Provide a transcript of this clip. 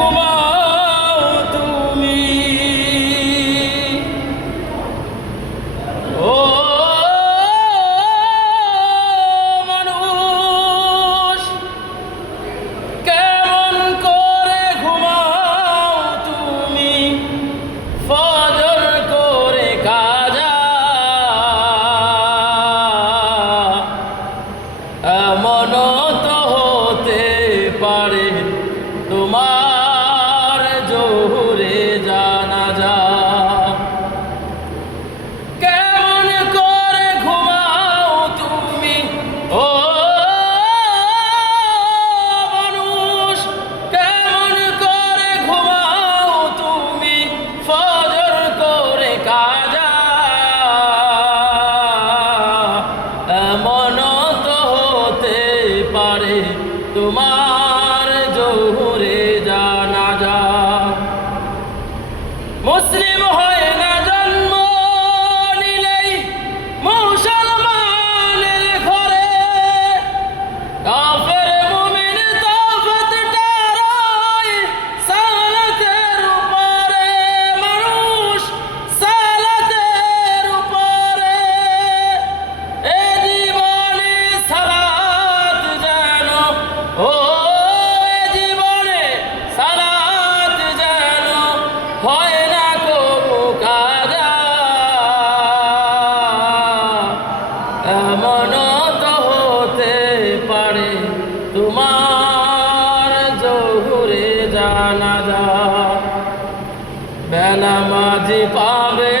ঘুমাও তুমি। ও মানুষ কেমন করে ঘুমাও তুমি, ফজর করে কাজা। এমন তো হতে পারে তোমার জোহরে জানাজা। কেমন করে ঘুমাও তুমি, ও মানুষ কেমন করে ঘুমাও তুমি, ফজর করে কাজা। এমন তো হতে পারে তোমার জোহরে জানাজা। মুসলিম হয় না জন্ম নিলেই মুসলমানের ঘরে, কাফের মুমিন তফাতটা রয় সালাতের উপরে। মানুষ সালাতের উপরে, এ জীবনে সালাত যেন, ও এ জীবনে সালাত যেন হয় না কবু কাজা। এমন তো হতে পারে তোমার জোহরে জানাজা। বেনামাজি পাবে